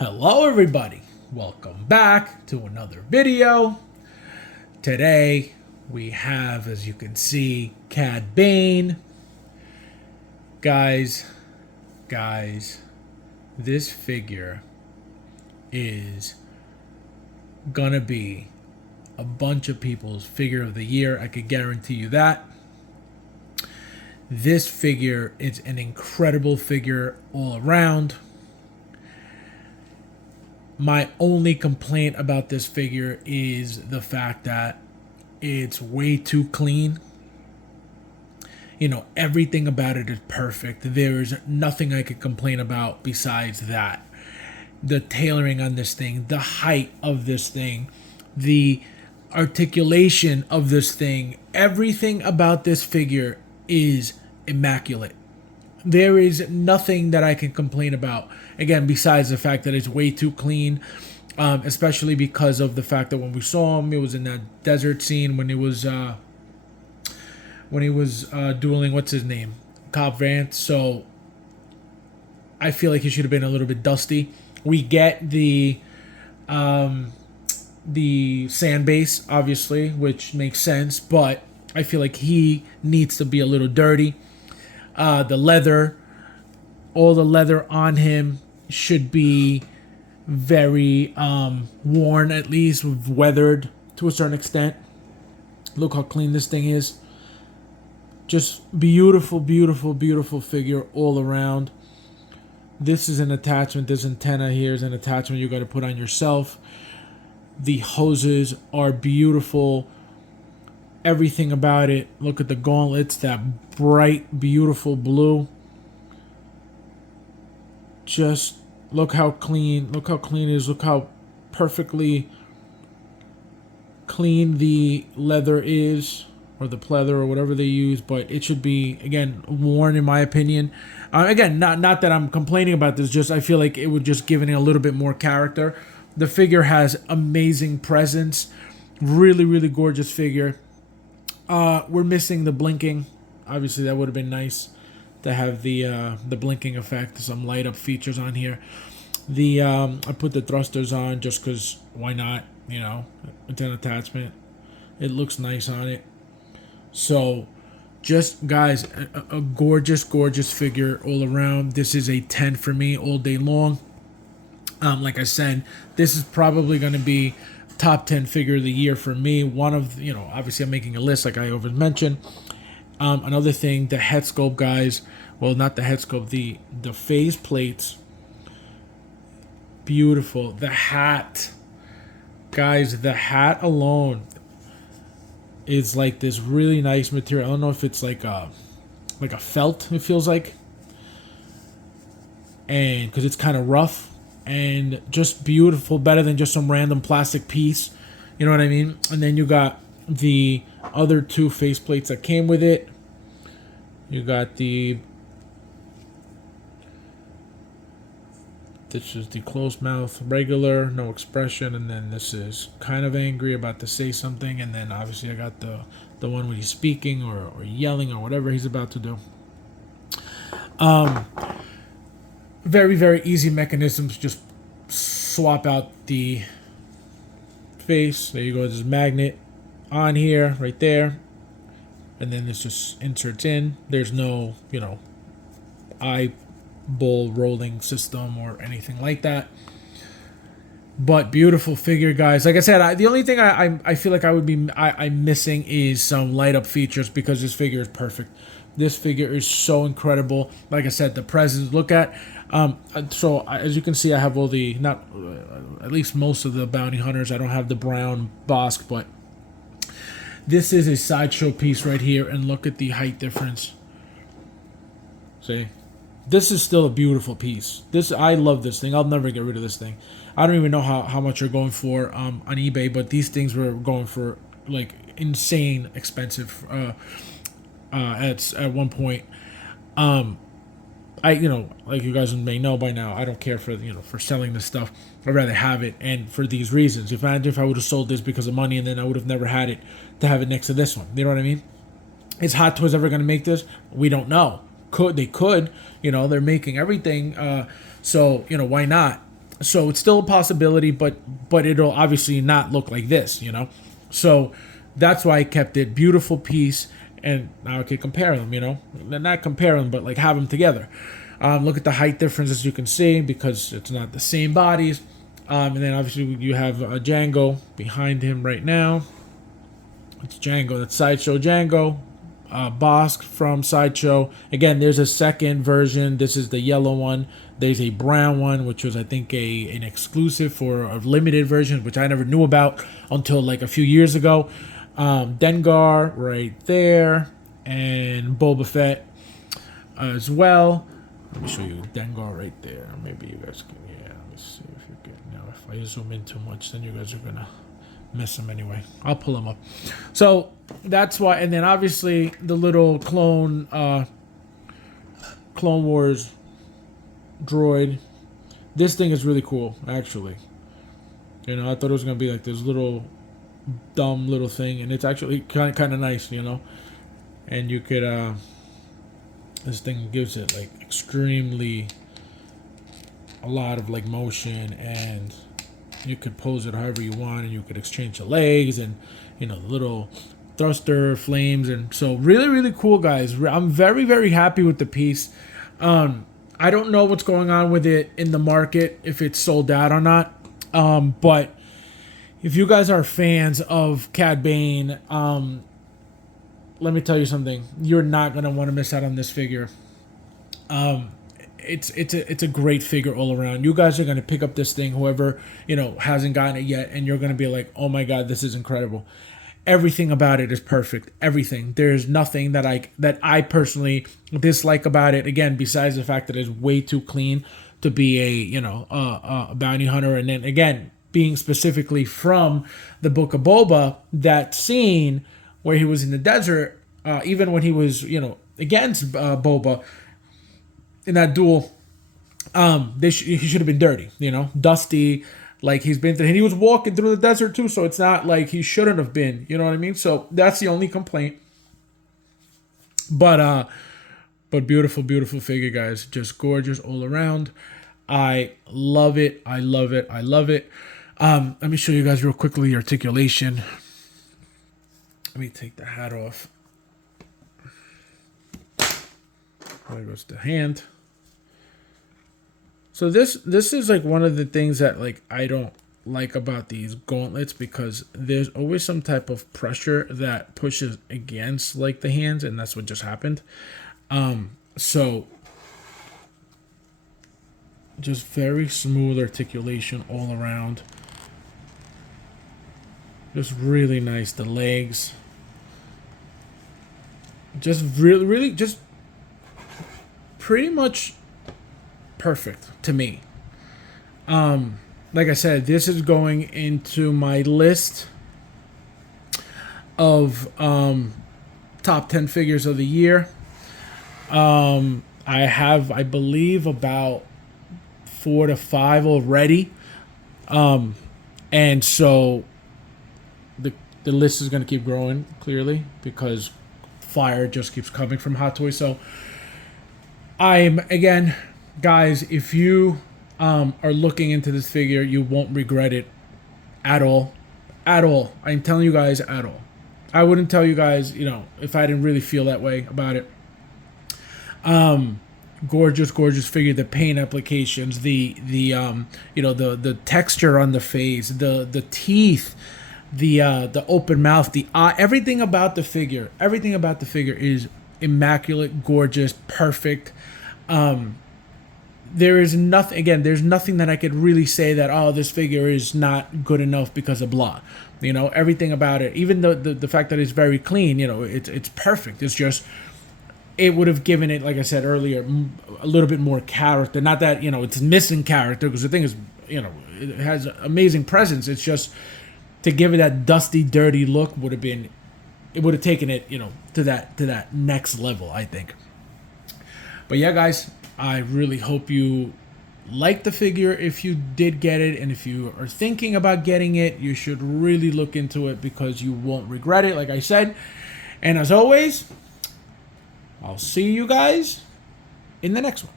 Hello everybody, welcome back to another video. Today we have, as you can see, Cad Bane. Guys, this figure is gonna be a bunch of people's figure of the year. I could guarantee you that. This figure is an incredible figure all around. My only complaint about this figure is the fact that it's way too clean. You know, everything about it is perfect. There's nothing I could complain about besides that. The tailoring on this thing, the height of this thing, the articulation of this thing, everything about this figure is immaculate. There is nothing that I can complain about, again, besides the fact that it's way too clean, especially because of the fact that when we saw him, it was in that desert scene when he was dueling, what's his name, Cobb Vanth. So I feel like he should have been a little bit dusty. We get the sand base, obviously, which makes sense, but I feel like he needs to be a little dirty. The leather, all the leather on him should be very worn, at least weathered to a certain extent. Look how clean this thing is. Just beautiful, beautiful, beautiful figure all around. This is an attachment. This antenna here is an attachment you got to put on yourself. The hoses are beautiful. Everything about it. Look at the gauntlets, that bright, beautiful blue. Just look how clean. Look how clean it is. Look how perfectly clean the leather is, or the pleather, or whatever they use. But it should be, again, worn, in my opinion. Again, not that I'm complaining about this. Just I feel like it would just give it a little bit more character. The figure has amazing presence. Really, really gorgeous figure. We're missing the blinking. Obviously, that would have been nice to have the blinking effect, some light up features on here. I put the thrusters on just because why not? You know, it's an attachment. It looks nice on it. So, just guys, a gorgeous, gorgeous figure all around. This is a 10 for me all day long. Like I said, this is probably going to be top 10 figure of the year for me. One of, obviously I'm making a list like I always mentioned. Another thing, the head sculpt, guys. Well, not the head sculpt, the face plates. Beautiful. The hat. Guys, the hat alone is like this really nice material. I don't know if it's like a felt, it feels like. And because it's kind of rough. And just beautiful, better than just some random plastic piece. You know what I mean? And then you got the other two faceplates that came with it. You got this is the closed mouth, regular, no expression. And then this is kind of angry, about to say something. And then obviously I got the one when he's speaking or yelling or whatever he's about to do. Very, very easy mechanisms. Just swap out the face. There you go. There's a magnet on here, right there. And then this just inserts in. There's no, eyeball rolling system or anything like that. But beautiful figure, guys. Like I said, the only thing I feel like I'm missing is some light up features because this figure is perfect. This figure is so incredible. Like I said, the presence. Look at. So as you can see, I have all the at least most of the bounty hunters. I don't have the brown Bosk, but this is a sideshow piece right here. And look at the height difference. See, this is still a beautiful piece. I love this thing. I'll never get rid of this thing. I don't even know how much you're going for on eBay, but these things were going for like insane expensive at one point. Like you guys may know by now, I don't care for selling this stuff. I'd rather have it, and for these reasons. Imagine if I would have sold this because of money, and then I would have never had it to have it next to this one. You know what I mean? Is Hot Toys ever going to make this? We don't know. They could. They're making everything. So why not? So it's still a possibility, but it'll obviously not look like this, you know. So that's why I kept it. Beautiful piece, and now I can compare them, you know, not compare them, but like have them together. Look at the height difference, as you can see, because it's not the same bodies. And then obviously you have Django behind him right now. It's Django. That's Sideshow Django. Bosk from Sideshow. Again, there's a second version. This is the yellow one. There's a brown one, which was, I think, an exclusive for a limited version, which I never knew about until like a few years ago. Dengar right there, and Boba Fett as well. Let me show you Dengar right there. Maybe you guys can, yeah, let me see if you can. Now, if I zoom in too much, then you guys are going to miss them anyway. I'll pull them up. So that's why, and then obviously the little Clone Wars droid. This thing is really cool, actually. You know, I thought it was going to be like this little dumb little thing, and it's actually kind of nice, you know. And you could, this thing gives it like extremely a lot of like motion, and you could pose it however you want, and you could exchange the legs, and you know, the little thruster flames. And so really cool, guys. I'm very happy with the piece. I don't know what's going on with it in the market, if it's sold out or not, but if you guys are fans of Cad Bane, let me tell you something. You're not gonna want to miss out on this figure. It's a great figure all around. You guys are gonna pick up this thing, whoever, you know, hasn't gotten it yet, and you're gonna be like, oh my god, this is incredible. Everything about it is perfect. Everything. There's nothing that I personally dislike about it. Again, besides the fact that it's way too clean to be a, you know, a bounty hunter, and then again, being specifically from the Book of Boba, that scene where he was in the desert, even when he was, you know, against Boba in that duel, he should have been dirty, you know, dusty, like he's been through, and he was walking through the desert too, so it's not like he shouldn't have been, you know what I mean? So that's the only complaint. But beautiful figure, guys. Just gorgeous all around. I love it. Let me show you guys real quickly the articulation. Let me take the hat off. There goes the hand. So this is like one of the things that like I don't like about these gauntlets, because there's always some type of pressure that pushes against like the hands, and that's what just happened. So just very smooth articulation all around. Just really nice. The legs. Just really just pretty much perfect to me. Like I said, this is going into my list of top 10 figures of the year. I have, I believe, about 4 to 5 already. And so the list is going to keep growing, clearly, because fire just keeps coming from Hot Toys. So again, guys, if you are looking into this figure, you won't regret it at all. I'm telling you guys, at all. I wouldn't tell you guys, you know, if I didn't really feel that way about it. Gorgeous figure. The paint applications, the you know, the texture on the face, the teeth, the open mouth, the eye, everything about the figure is immaculate, gorgeous, perfect. There is nothing, again, there's nothing that I could really say that, oh, this figure is not good enough because of blah. You know, everything about it, even the fact that it's very clean, you know, it's perfect. It's just, it would have given it, like I said earlier, a little bit more character. Not that, you know, it's missing character, because the thing is, you know, it has amazing presence. It's just, to give it that dusty, dirty look would have been, it would have taken it, you know, to that next level, I think. But yeah, guys, I really hope you like the figure if you did get it, and if you are thinking about getting it, you should really look into it, because you won't regret it, like I said. And as always, I'll see you guys in the next one.